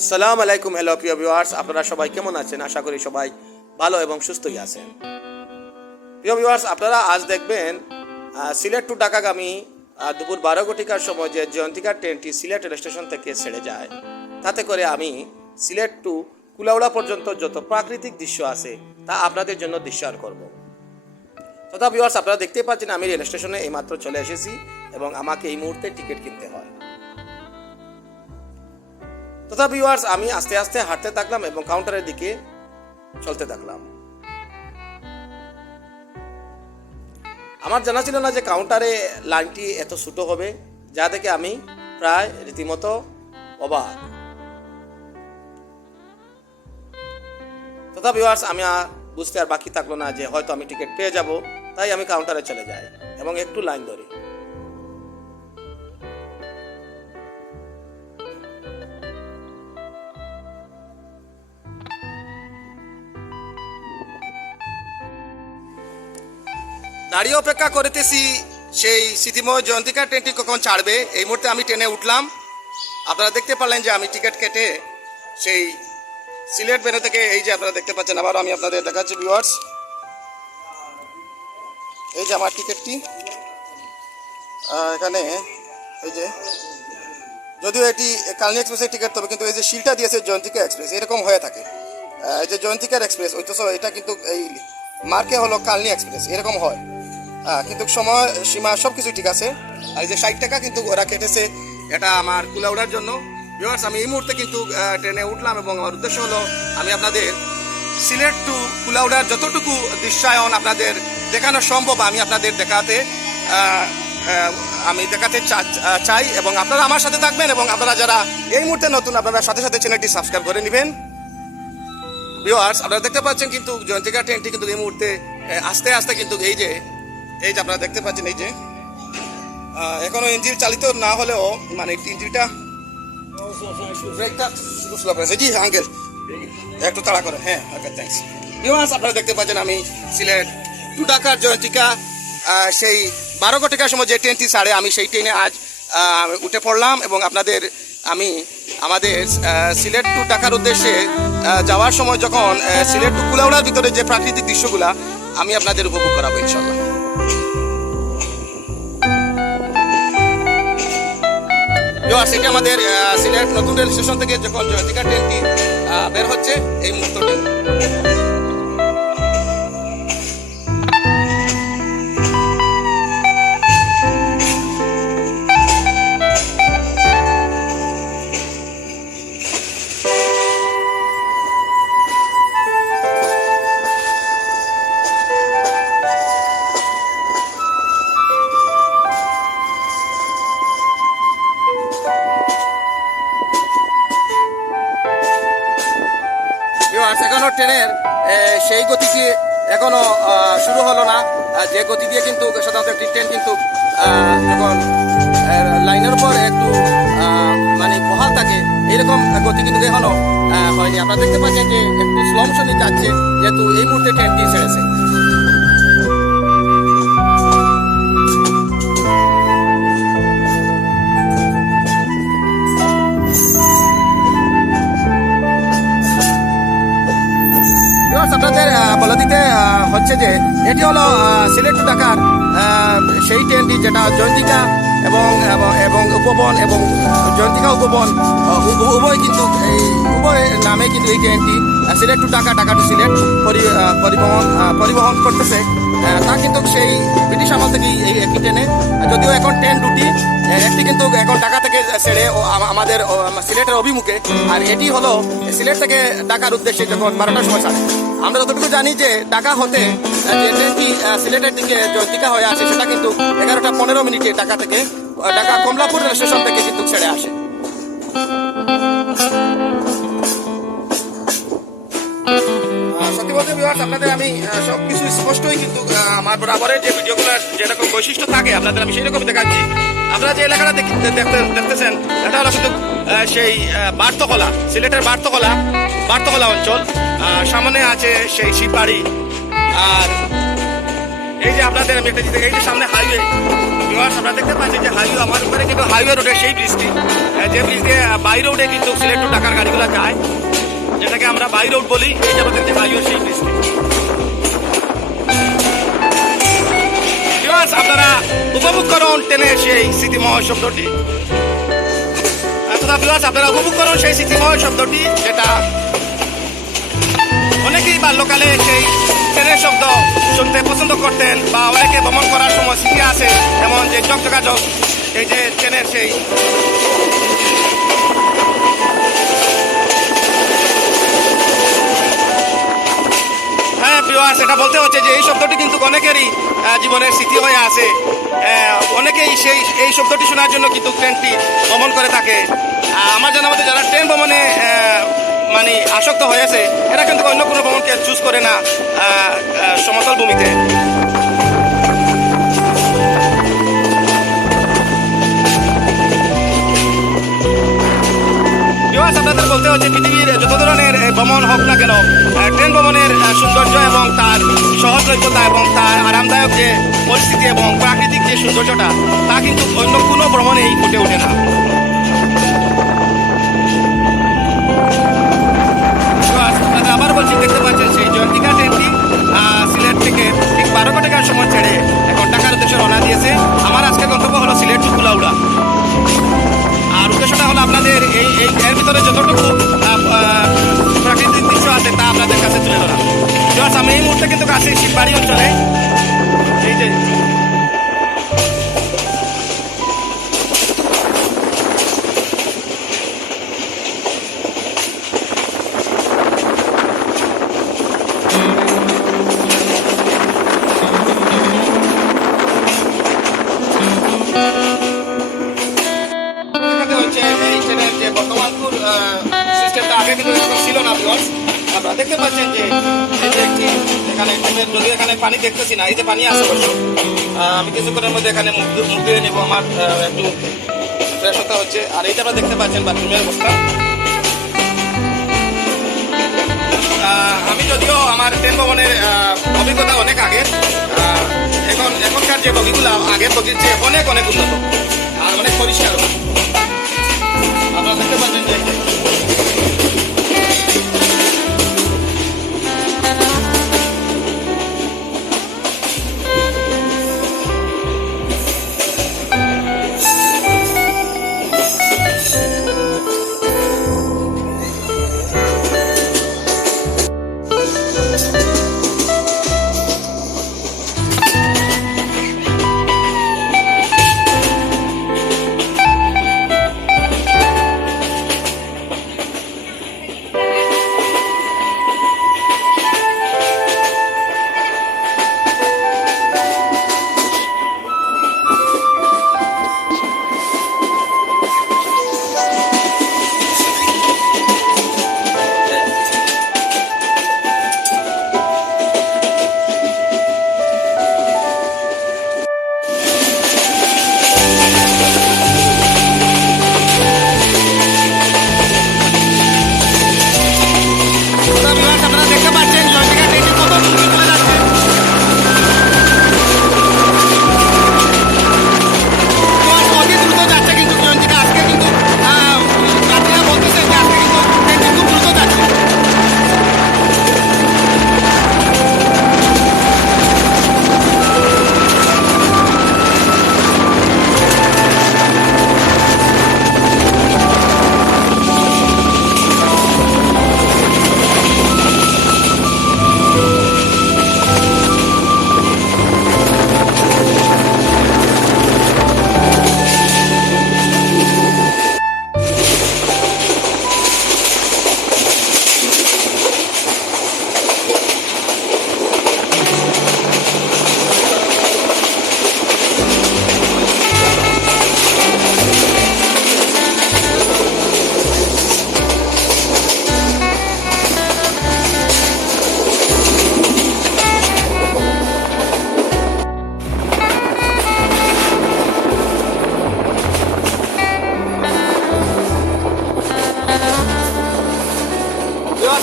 আসসালামু আলাইকুম। হ্যালো প্রিয় ভিউয়ার্স, আপনারা সবাই কেমন আছেন? আশা করি সবাই ভালো এবং সুস্থই আছেন। প্রিয় ভিউয়ার্স, আপনারা আজ দেখবেন সিলেট টু ঢাকাগামী দুপুর 12 ঘটিকার সময় যে জয়ন্তিকা ট্রেনটি সিলেট রেল স্টেশন থেকে ছেড়ে যায়, তাতে করে আমি সিলেট টু কুলাউড়া পর্যন্ত যত প্রাকৃতিক দৃশ্য আছে তা আপনাদের জন্য দৃশ্যায়ন করব। তথা ভিউয়ার্স, আপনারা দেখতেই পাচ্ছেন আমি রেল স্টেশনে এইমাত্র চলে এসেছি এবং আমাকে এই মুহূর্তে টিকিট কিনতে হয়। তথা ভিউয়ার্স, আমি আস্তে আস্তে হাঁটতে থাকলাম এবং কাউন্টারের দিকে চলতে থাকলাম। আমার জানা ছিল না যে কাউন্টারে লাইনটি এত ছোট হবে, যা দেখে আমি প্রায় রীতিমতো অবাক। তথা ভিউয়ার্স, আমি বুঝতে আর বাকি থাকলো না যে হয়তো আমি টিকিট পেয়ে যাব, তাই আমি কাউন্টারে চলে যাই এবং একটু লাইন ধরি। দাঁড়িয়ে অপেক্ষা করতেছি সেই স্মৃতিময় জয়ন্তিকা ট্রেনটি কখন ছাড়বে। এই মুহূর্তে আমি ট্রেনে উঠলাম। আপনারা দেখতে পারলেন যে আমি টিকিট কেটে সেই সিলেট বেরো থেকে, এই যে আপনারা দেখতে পাচ্ছেন, আবার আমি আপনাদের দেখাচ্ছি ভিউয়ার্স, এই যে আমার টিকিটটি এখানে, এই যে যদিও এটি কালনি এক্সপ্রেসের টিকিট, তবে কিন্তু এই যে শিলটা দিয়েছে জয়ন্তিকা এক্সপ্রেস, এরকম হয়ে থাকে। এই যে জয়ন্তিকার এক্সপ্রেস অথচ এটা কিন্তু এই মার্কে হলো কালনি এক্সপ্রেস, এরকম হয়। কিন্তু সময় সীমা সব কিছু ঠিক আছে। আর এই যে 60 টাকা কিন্তু ওরা কেটেছে, এটা আমার কুলাউড়ার জন্য। ভিউয়ার্স, আমি এই মুহূর্তে কিন্তু ট্রেনে উঠলাম এবং আমার উদ্দেশ্য হলো আমি আপনাদের সিলেট টু কুলাউড়ার যতটুকু দৃশ্যায়ন আপনাদের দেখানো সম্ভব আমি আপনাদের দেখাতে চাই এবং আপনারা আমার সাথে থাকবেন। এবং আপনারা যারা এই মুহূর্তে নতুন, আপনারা সাথে সাথে চ্যানেলটি সাবস্ক্রাইব করে নেবেন। ভিউয়ার্স, আপনারা দেখতে পাচ্ছেন কিন্তু জয়ন্তিকা ট্রেনটি কিন্তু এই মুহূর্তে আস্তে আস্তে কিন্তু এই যে আপনারা দেখতে পাচ্ছেন, এই যে এখনো ইঞ্জিন চালিত না হলেও মানে ইঞ্জিনটা ব্রেকটা স্লো করেছে। জি আঙ্কেল, একটু তাড়া করে। হ্যাঁ ওকে, থ্যাঙ্কস। ভিউয়ার্স, আপনারা দেখতে পাচ্ছেন আমি সিলেট টু ঢাকার জয়ন্তিকা সেই 12 ঘটিকার সময় যে ট্রেনটি ছাড়ে, আমি সেই ট্রেনে আজ উঠে পড়লাম এবং আপনাদের আমি আমাদের সিলেট টু ঢাকার উদ্দেশ্যে যাওয়ার সময় যখন সিলেট টু কুলাউড়ার ভিতরে যে প্রাকৃতিক দৃশ্যগুলা আমি আপনাদের উপভোগ করাবো ইনশাল্লাহ। সেটা আমাদের সিলেট নতুন রেল স্টেশন থেকে যখন জয়ন্তিকা ট্রেনটি বের হচ্ছে এই মুহূর্তটি। এখনো ট্রেনের সেই গতিটি এখনো শুরু হলো না, যে গতি দিয়ে কিন্তু সাধারণত একটি ট্রেন কিন্তু যখন লাইনের উপর একটু মানে বহাল থাকে, এরকম গতি কিন্তু এখনো হয়নি। আপনারা দেখতে পাচ্ছেন যে একটু স্লো মোশনে যাচ্ছে, যেহেতু এই মুহূর্তে ট্রেনটি ছেড়েছে। আপনাদের বলে দিতে হচ্ছে যে এটি হলো সিলেট টু ঢাকার সেই ট্রেনটি যেটা জয়ন্তিকা এবং উপবন এবং জয়ন্তিকা উপবন উভয় কিন্তু এই উভয় নামে কিন্তু এই ট্রেনটি সিলেট টু ঢাকা, ঢাকা টু সিলেট পরিবহন করতেছে। তা কিন্তু সেই ব্রিটিশ আমল থেকেই এই একটি ট্রেনে, যদিও এখন ট্রেন দুটি, একটি কিন্তু এখন ঢাকা থেকে ছেড়ে আমাদের সিলেটের অভিমুখে, আর এটি হলো সিলেট থেকে ঢাকার উদ্দেশ্যে যখন 12টার সময় ছাড়ে। আমরা যতটুকু জানি যে ঢাকা হতে যে ট্রেনটি সিলেটের দিকে জয়ন্তিকা হয়ে আসে, সেটা কিন্তু 11টা 15 মিনিটে ঢাকা থেকে, ঢাকা কমলাপুর রেল স্টেশন থেকে কিন্তু ছেড়ে আসে। সত্যি বলতে ভিউয়ার্স, আপনাদের আমি সবকিছু স্পষ্টই কিন্তু আমার বরাবরের যে ভিডিওগুলোর যেরকম বৈশিষ্ট্য থাকে আপনাদের আমি সেই রকম দেখাচ্ছি। আপনারা যে এলাকাটা দেখতেছেন এটা হলো কিন্তু সেই বার্তকলা, সিলেটের বার্তকলা অঞ্চল। সামনে আছে সেই শিববাড়ি, আর এই যে আপনাদের আমি একটা, এই যে সামনে হাইওয়ে, ভিউয়ার্স, আপনারা দেখতে পাচ্ছেন যে হাইওয়ে আমার উপরে কিন্তু হাইওয়ে রোডে সেই ব্রিজটি, যে ব্রিজ দিয়ে বাই রোডে কিন্তু সিলেট টু ঢাকার গাড়িগুলো যায়, যেটাকে আমরা বাই রোড বলি। এই যে আমাদের যে হাইওয়ে সেই ব্রিজটি। ভিউয়ার্স, আপনারা উপভোগ করুন ট্রেনের সেই স্মৃতিময় শব্দটি। ভিউয়ার্স, আপনারা উপভোগ করুন সেই স্মৃতিময় শব্দটি, যেটা অনেকেই বাল্যকালে সেই ট্রেনের শব্দ শুনতে পছন্দ করতেন, বা অনেকে ভ্রমণ করার সময় স্মৃতি আছে এমন যে চকচকাচক এই যে ট্রেনের সেই ভিউয়ার্স, এটা বলতে হচ্ছে যে এই শব্দটি কিন্তু অনেকেরই জীবনের স্মৃতি হয়ে আছে। অনেকেই এই শব্দটি শোনার জন্য কিন্তু ট্রেনটি ভ্রমণ করে থাকে। আমার জানা মতে যারা ট্রেন ভ্রমণে মানে আসক্ত হয়েছে, এরা কিন্তু অন্য কোনো ভ্রমণকে চুজ করে না সমতল ভূমিতে। আপনাদের বলতে হচ্ছে পৃথিবীর যত ধরনের ভ্রমণ হোক না কেন, ট্রেন ভ্রমণের সৌন্দর্য এবং তার সহজলভ্যতা এবং তার আরামদায়ক যে পরিস্থিতি এবং প্রাকৃতিক যে সৌন্দর্যটা, তা কিন্তু অন্য কোনো ভ্রমণেই ফুটে ওঠে না। আবার বলছি, দেখতে পাচ্ছেন সেই জয়ন্তিকা ট্রেনটি সিলেট থেকে ঠিক 12 ঘন্টার সময় ছেড়ে এখন ঢাকার উদ্দেশ্যে রওনা দিয়েছে। আমার আজকে গন্তব্য হলো সিলেট টু কুলাউড়া। আর উদ্দেশ্যটা হলো আপনাদের এর ভিতরে যতটুকু প্রাকৃতিক দৃশ্য আছে তা আপনাদের কাছে তুলে ধরা। আমি এই মুহূর্তে কিন্তু আছি শিববাড়ি অঞ্চলে। এই যে আপনারা দেখতে পাচ্ছেন যে যদিও এখানে পানি দেখতেছি না, এই যে পানি আছে অবশ্য। আমি কিছুক্ষণের মধ্যে এখানে মুখ ধুয়ে নেবো, আমার একটু ফ্রেশ হতে হচ্ছে। আর এইটা আপনারা দেখতে পাচ্ছেন বাথরুমের অবস্থা। আমি যদিও আমার ট্রেন ভ্রমণের অভিজ্ঞতা অনেক আগের, এখনকার যে বগিগুলো আগের বগির চেয়ে অনেক অনেক উন্নত আর অনেক পরিষ্কার। আপনারা দেখতে পাচ্ছেন যে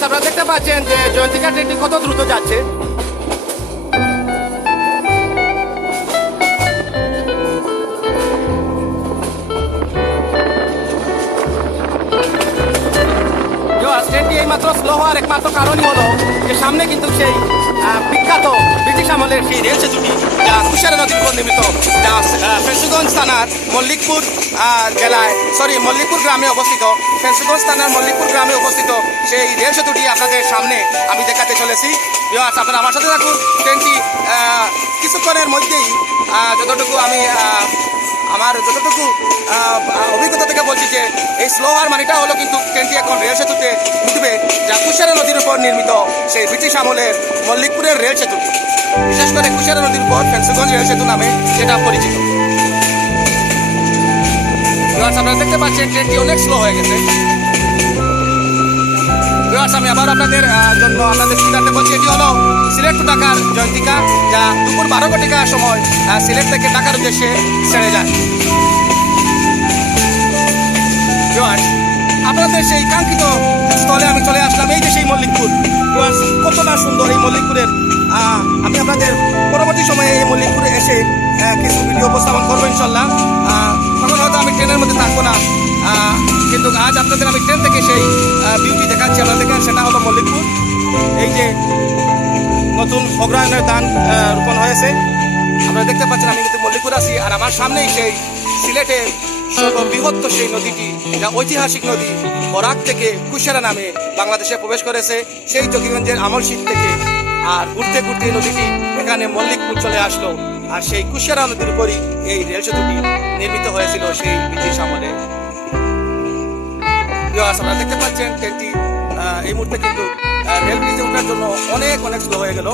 আপনারা দেখতে পাচ্ছেন যে জয়ন্তিকা ট্রেনটি কত দ্রুত যাচ্ছে। ট্রেনটি এইমাত্র স্লো হওয়ার একমাত্র কারণই হলো যে সামনে কিন্তু সেই বিখ্যাত ব্রিটিশ আমলের সেই রেল সেতুটি যা কুশিয়ারা নদীর উপর নির্মিত, যা ফেন্সুগঞ্জ থানার মল্লিকপুর মল্লিকপুর গ্রামে অবস্থিত। ফেন্সুগঞ্জ থানার মল্লিকপুর গ্রামে অবস্থিত সেই রেল সেতুটি আপনাদের সামনে আমি দেখাতে চলেছি। ভিউয়ার্স, আপনারা আমার সাথে থাকুন। ট্রেনটি কিছুক্ষণের মধ্যেই যতটুকু অভিজ্ঞতা থেকে বলছি যে এই স্লো হওয়ার মানেটা হলো কিন্তু ট্রেনটি এখন রেল সেতুতে উঠবে, যা কুশিয়ারা নদীর উপর নির্মিত সেই ব্রিটিশ আমলের মল্লিকপুরের রেল সেতুটি, বিশেষ করে কুশিয়ারা নদীর উপর ফেন্সুগঞ্জ রেল সেতু নামে যেটা পরিচিত। আপনারা দেখতে পাচ্ছেন ট্রেনটি অনেক স্লো হয়ে গেছে। আমি আবার আপনাদের জন্য আপনাদের সুবিধার্থে বলছি, এটি হলো সিলেট টু ঢাকার জয়ন্তিকা, যা দুপুর 12 ঘটিকার সময় সিলেট থেকে ঢাকার উদ্দেশ্যে ছেড়ে যায়। আপনাদের সেই কাঙ্ক্ষিত স্থলে আমি চলে আসলাম, এই যে সেই মল্লিকপুর। কতটা সুন্দর এই মল্লিকপুরের, আমি আপনাদের পরবর্তী সময়ে এই মল্লিকপুরে এসে কিছু ভিডিও উপস্থাপন করবো ইনশাল্লাহ। তখন হয়তো আমি ট্রেনের মধ্যে থাকবো না, কিন্তু আজ আপনাদের আমি ট্রেন থেকে সেই বিউটি দেখাচ্ছি। আপনারা দেখেন সেটা হলো মল্লিকপুর। এই যে নতুন অগ্রহায়ণের ধান রোপণ হয়েছে, আপনারা দেখতে পাচ্ছেন আমি কিন্তু মল্লিকপুর আছি। আর আমার সামনেই সেই সিলেটের সর্ববৃহৎ সেই নদীটি, যা ঐতিহাসিক নদী বরাক থেকে কুশিয়ারা নামে বাংলাদেশে প্রবেশ করেছে সেই জকিগঞ্জের আমলশীত থেকে। আর ঘুরতে ঘুরতে নদীটি এখানে মল্লিকপুর চলে আসলো। আর সেই কুশিয়ারা নদীর উপরই এই রেল সেতুটি নির্মিত হয়েছিল সেই ব্রিটিশ আমলে। আপনারা দেখতে পাচ্ছেন ট্রেনটি এই মুহূর্তে কিন্তু রেল ব্রিজে ওঠার জন্য অনেক স্লো হয়ে গেল,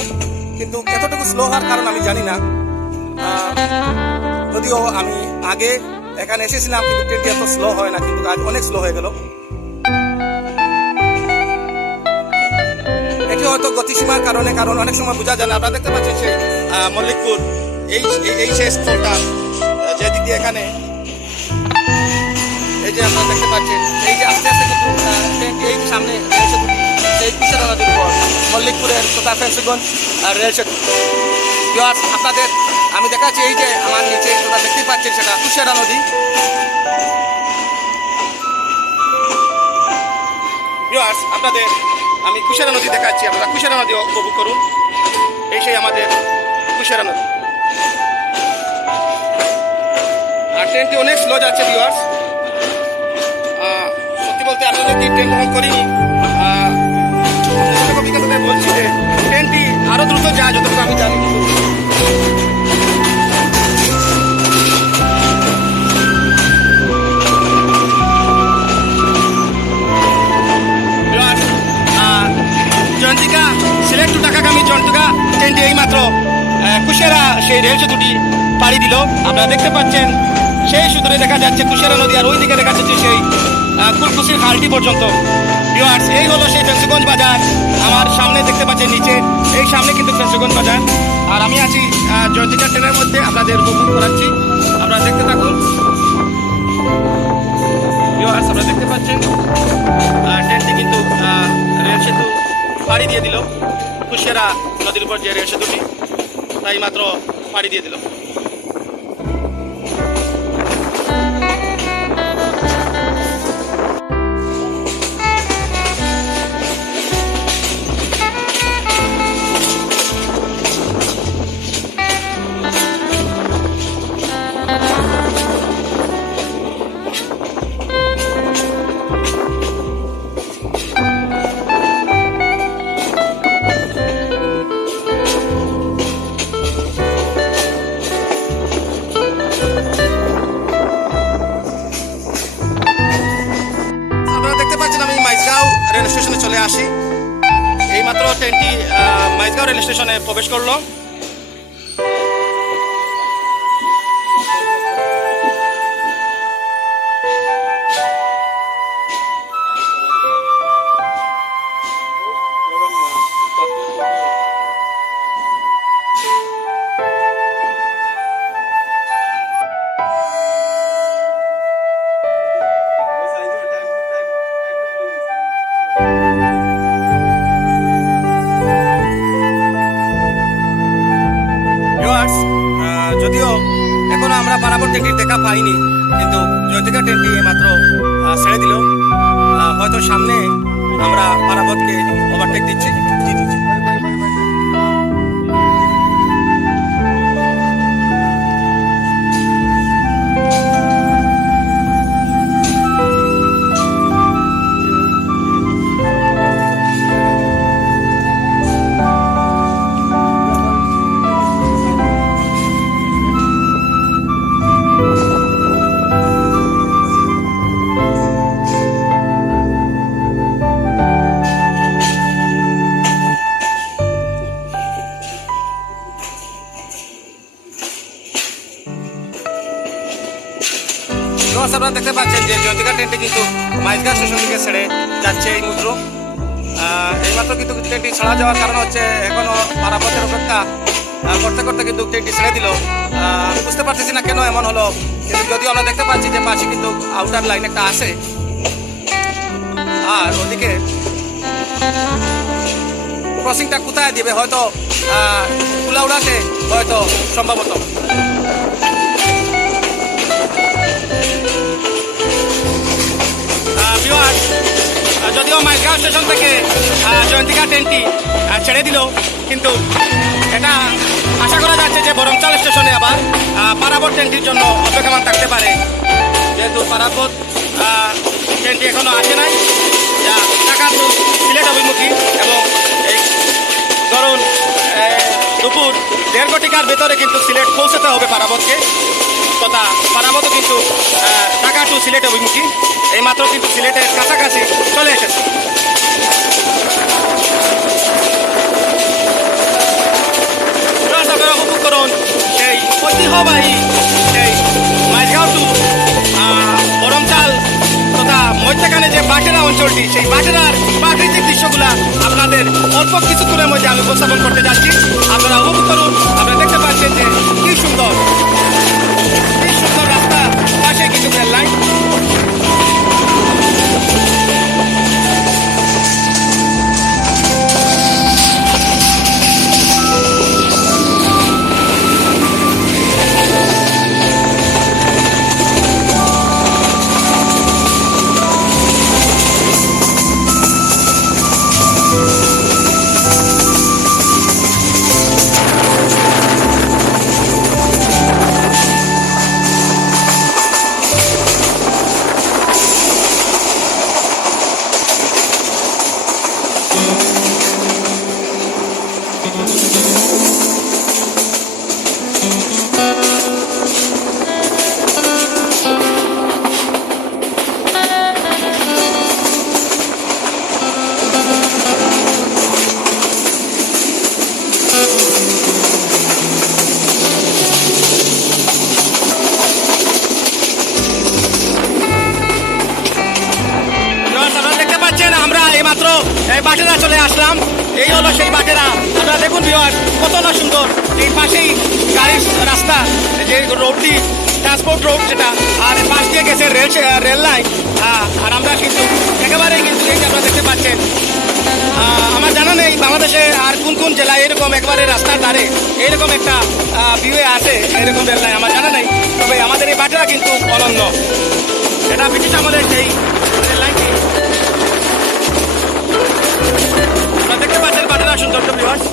কিন্তু এতটুকু স্লো হওয়ার কারণ আমি জানি না। যদিও আমি আগে এখানে এসেছিলাম, কিন্তু ট্রেনটি এত স্লো হয় না, কিন্তু আজ অনেক স্লো হয়ে গেল। এটি হয়তো গতিসীমার কারণে, কারণ অনেক সময় বোঝা যায় না। আপনারা দেখতে পাচ্ছেন সেই মল্লিকপুর, এই সেই স্থলটা যেদিক দিয়ে এখানে এই যে আপনারা দেখতে পাচ্ছেন, এই যে আস্তে আস্তে কিন্তু এই সামনে রেল সেতুটি সেই কুশিয়ারা নদীর উপর মল্লিকপুরের তথা ফেন্সুগঞ্জ রেল সেতু। আপনাদের আমি দেখাচ্ছি, এই যে আমার নিচে তোমরা দেখতেই পাচ্ছেন সেটা কুশিয়ারা নদী। আপনাদের আমি কুশিয়ারা নদী দেখাচ্ছি, আপনারা কুশিয়ারা নদী উপভোগ করুন। এই সেই আমাদের কুশিয়ারা নদী। আর ট্রেনটি অনেক স্লো যাচ্ছে ভিউয়ার্স। সত্যি বলতে আমি যদি ট্রেন ভ্রমণ করিনি, অভিজ্ঞতা বলছি যে ট্রেনটি আরো দ্রুত যায় যতটুকু আমি জানি। জয়ন্তিকা সিলেট টু ঢাকাগামী জয়ন্তিকা ট্রেনটি এইমাত্র কুশিয়ারা সেই রেল সেতুটি পাড়ি দিল। আপনারা দেখতে পাচ্ছেন সেই সুদূরে দেখা যাচ্ছে কুশিয়ারা নদী, আর ওই দিকে দেখা যাচ্ছে সেই কুলকুশির খালটি পর্যন্ত। ভিউয়ার্স, এই হলো সেই ফেন্সুগঞ্জ বাজার। আমার সামনে দেখতে পাচ্ছেন নিচে, এই সামনে কিন্তু ফেন্সুগঞ্জ বাজার। আর আমি আছি জয়ন্তিকা ট্রেনের মধ্যে, আপনাদের উপভোগ করাচ্ছি। আপনারা দেখতে থাকুন। ভিউয়ার্স, আপনারা দেখতে পাচ্ছেন ট্রেনটি কিন্তু রেল সেতু পাড়ি দিয়ে দিল। কুশিয়ারা নদীর উপর যে রেল সেতুটি তাই মাত্র পাড়ি দিয়ে দিল। রেল স্টেশনে চলে আসি। এইমাত্র ট্রেনটি মাইজগাঁও রেল স্টেশনে প্রবেশ করলো। যদিও এখনো আমরা পারাবর ট্রেনটির দেখা পাইনি, কিন্তু জয়ন্তিকা ট্রেনটি মাত্র ছেড়ে দিল। হয়তো সামনে আমরা পারাবতকে ওভারটেক দিচ্ছি। আপনারা দেখতে পাচ্ছেন যে জয়ন্তিকা ট্রেনটি কিন্তু মাইজগাঁ স্টেশন থেকে ছেড়ে যাচ্ছে এই মুহূর্তে। এইমাত্র কিন্তু ট্রেনটি ছাড়া যাওয়ার কারণ হচ্ছে এখনো পারাবতের অপেক্ষা করতে করতে কিন্তু ট্রেনটি ছেড়ে দিল। আমি বুঝতে পারতেছি না কেন এমন হলো, কিন্তু যদিও আমরা দেখতে পাচ্ছি যে পাশে কিন্তু আউটার লাইন একটা আছে, আর ওদিকে ক্রসিংটা কোথায় দিবে হয়তো কুলাউড়াতে হয়তো সম্ভবত। যদিও মাইজগাঁও স্টেশন থেকে জয়ন্তিকা ট্রেনটি ছেড়ে দিল, কিন্তু এটা আশা করা যাচ্ছে যে বরমচাল স্টেশনে আবার পারাবত ট্রেনটির জন্য অপেক্ষমান থাকতে পারে, যেহেতু পারাবত ট্রেনটি এখনো আসে নাই, যা ঢাকা টু সিলেট অভিমুখী। এবং এই ধরুন দুপুর 1.5 ঘটিকার ভেতরে কিন্তু সিলেট পৌঁছতে হবে পারাবতকে, তথা পারাবতও কিন্তু ঢাকা টু সিলেট অভিমুখী। এইমাত্র কিন্তু সিলেটের কাছাকাছি চলে এসেছে। আপনারা উপভোগ করুন সেই ঐতিহ্যবাহী সেই মাইজগাঁও টু বরমচাল তথা মধ্যখানে যে বাটেরা অঞ্চলটি, সেই বাটেরার প্রাকৃতিক দৃশ্যগুলা আপনাদের অল্প কিছুক্ষণের মধ্যে আমি উপস্থাপন করতে যাচ্ছি। আপনারা উপভোগ করুন। আপনারা দেখতে পাচ্ছেন যে কি সুন্দর রাস্তা, পাশে কিছু রেল লাইন। বাটেরা চলে আসলাম। এই হলো সেই বাটেরা। আপনারা দেখুন ভিউয়ার, কত না সুন্দর। এই পাশেই গাড়ির রাস্তা, যে রোডটি ট্রান্সপোর্ট রোড যেটা, আর পাশ দিয়ে গেছে রেল লাইন। আর আমরা কিন্তু একেবারেই কিন্তু এই যে আপনারা দেখতে পাচ্ছেন, আমার জানা নেই বাংলাদেশে আর কোন কোন জেলায় এরকম একবারে রাস্তার ধারে এরকম একটা ভিউয়ে আছে এরকম রেল লাইন, আমার জানা নেই। তবে আমাদের এই বাটেরা কিন্তু অনন্য। এটা ব্রিটিশ আমাদের সেই রেল লাইনটি। আপনারা দেখতে পাচ্ছেন বাটেরা সৌন্দর্য ভিউয়ার্স।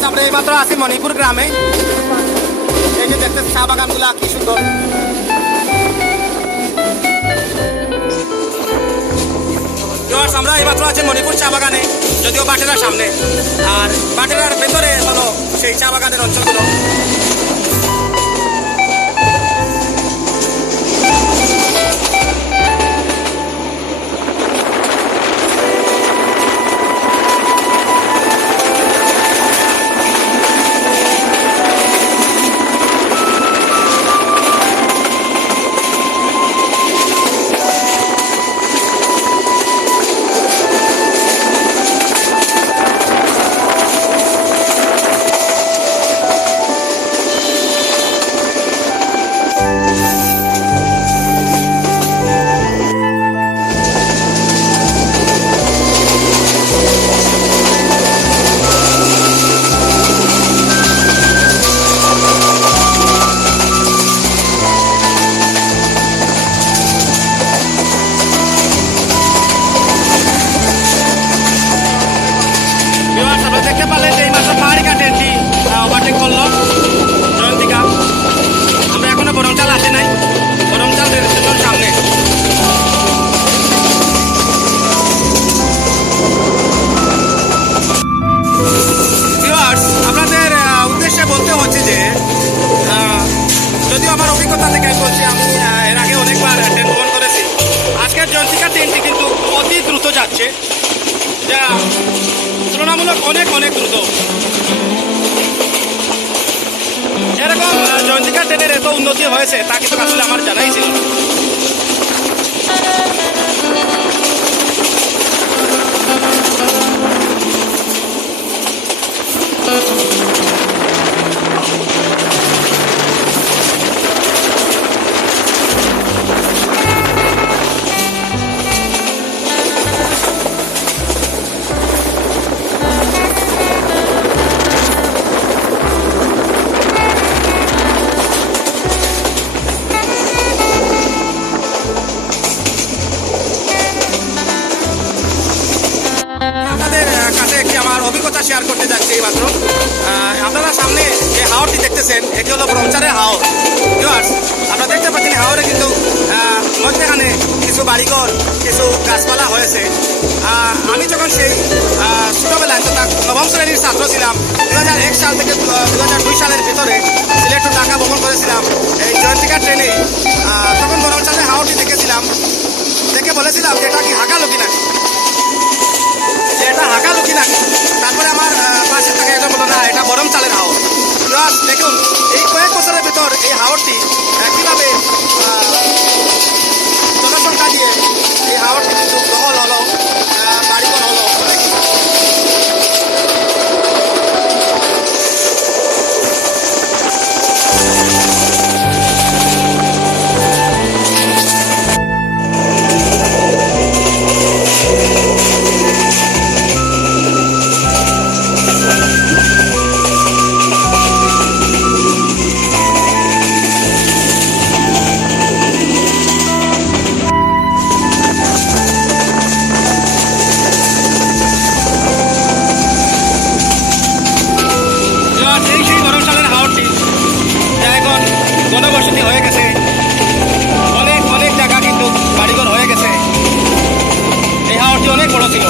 আজ আমরা এইমাত্র আছি মণিপুর গ্রামে। এই যে দেখতে চা বাগানগুলা কি সুন্দর। আমরা এইমাত্র আছি মণিপুর চা বাগানে, যদিও বাটেরার সামনে, আর বাটেরার ভেতরে হলো সেই চা বাগানের অঞ্চলগুলো। দেখতে পারলেন এই মাত্র পাহাড়িকা ট্রেনটি ওভারটেক করলো জয়ন্তিকা। আমরা এখনো বরমচাল আসি নাই, বরমচাল রেল স্টেশন সামনে। আপনাদের উদ্দেশ্যে বলতে হচ্ছে যে যদিও আমার অভিজ্ঞতা থেকে বলছি, আমি এর আগে অনেকবার ট্রেন ভ্রমণ করেছি। আজকের জয়ন্তিকা ট্রেনটি কিন্তু অতি দ্রুত যাচ্ছে, যা তুলনামূলক অনেক অনেক দ্রুত। এরকম জয়ন্তিকা ট্রেনের এত উন্নতি হয়েছে তা কিন্তু আসলে আমার জানাই ছিল। অভিজ্ঞতা শেয়ার করতে যাচ্ছি এই মাত্র। আপনারা সামনে যে হাওরটি দেখতেছেন এটি হলো ব্রহ্মচারের হাওর। আপনারা দেখতে পাচ্ছেন হাওরে কিন্তু মধ্যখানে কিছু বাড়িঘর, কিছু গাছপালা হয়েছে। আমি যখন সেই ছোটবেলায় নবম শ্রেণীর ছাত্র ছিলাম, 2001 সাল থেকে 2002 সালের ভিতরে সিলেট টু ঢাকা ভ্রমণ করেছিলাম এই জয়ন্তিকা ট্রেনে। তখন ব্রহ্মচারের হাওরটি দেখেছিলাম, দেখে বলেছিলাম যে এটা কি হাঁকালুকি নাকি, এটা হাঁকালুকি নাকি। তারপরে আমার পাশে থাকে এটা বলো না, এটা বরমচালের হাওর। দেখুন এই কয়েক বছরের ভিতর এই হাওরটি কীভাবে জনসংখ্যা দিয়ে এই হাওরটি কিন্তু দখল হলো, বাড়িঘর হলো অনেক কিছু। ঘনবসতি হয়ে গেছে, অনেক অনেক জায়গা কিন্তু বাড়িঘর হয়ে গেছে। এই হাওরটি অনেক বড় ছিল।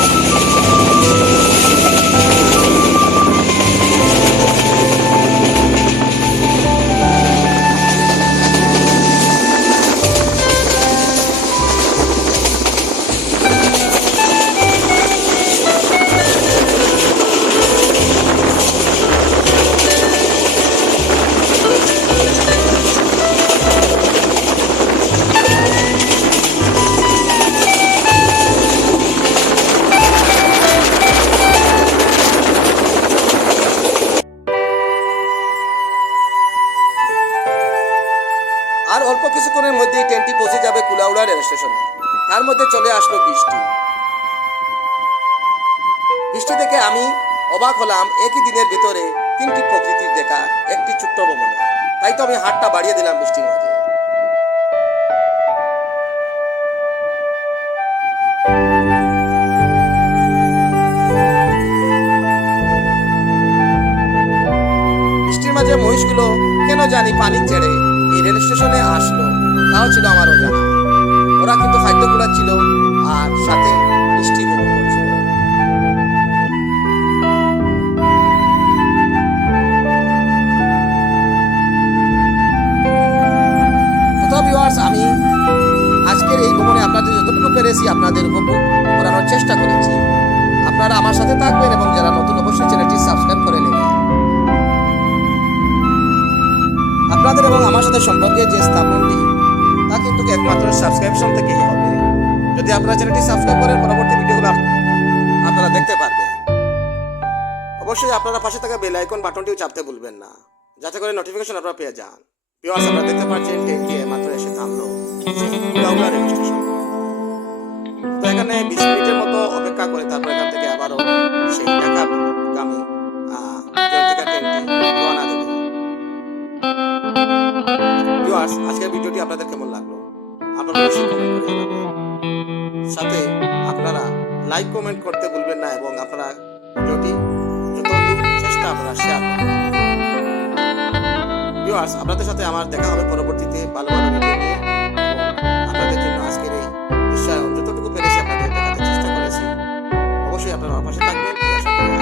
আর অল্প কিছুক্ষণের মধ্যেই ট্রেনটি পৌঁছে যাবে কুলাউড়া রেল স্টেশনে। তার মধ্যে চলে আসলো বৃষ্টি। বৃষ্টি দেখে আমি অবাক হলাম, একই দিনের ভিতরে তিনটি প্রকৃতির দেখা একটি ছোট্ট ভ্রমণে। তাই তো আমি হাতটা বাড়িয়ে দিলাম বৃষ্টির মাঝে। জানি পানি ছেড়ে এই রেল স্টেশনে আসলো, তাও ছিল আমার অজানা। ওরা কিন্তু খাদ্য কুড়াচ্ছিল আর সাথে মিষ্টি মুখ করছিল। তো ভিউয়ার্স, আমি আজকের এই ভ্রমণে আপনাদের যতটুকু পেরেছি আপনাদের উপভোগ করানোর চেষ্টা করেছি। আপনারা আমার সাথে থাকবেন এবং যারা নতুন অবশ্যই চ্যানেলটি সাবস্ক্রাইব করে নেবেন। আপনাদের এবং আমার সাথে সম্পর্কে যে স্থাপনটি তা কিন্তু একমাত্র সাবস্ক্রিপশন থেকেই হবে। যদি আপনারা চ্যানেলটি সাবস্ক্রাইব করেন, পরবর্তী ভিডিওগুলো আপনারা দেখতে পারবেন। অবশ্যই আপনারা পাশে থাকা বেল আইকন বাটনটিও চাপতে ভুলবেন না, যাতে করে নোটিফিকেশন আপনারা পেয়ে যান। ভিউয়ার্স, আপনারা দেখতে পাচ্ছেন ট্রেনটি মাত্র এসে থামলো গাউলা রেল স্টেশন। তো এখানে 20 মিনিটের মতো অপেক্ষা করে তারপর এখান থেকে আবারও সেই ঢাকাগামী জয়ন্তিকা ট্রেনটি রওনা দেবে। ভিউয়ার্স, আজকের ভিডিওটি আপনাদের কেমন লাগলো আপনারা অবশ্যই কমেন্ট করে জানাবেন। সাথে আপনারা লাইক কমেন্ট করতে ভুলবেন না এবং আপনারা ভিডিওটি যতদূর চেষ্টা আপনারা শেয়ার করবেন। ভিউয়ার্স, আপনাদের সাথে আমার দেখা হবে পরবর্তীতে ভালো ভালো ভিডিও নিয়ে। আপনাদের জন্য আজকের এই বিষয় যতটুকু পেরেছি আপনাদের দেখাতে চেষ্টা করেছি। অবশ্যই আপনারা আমার পাশে থাকবেন, আশা করি।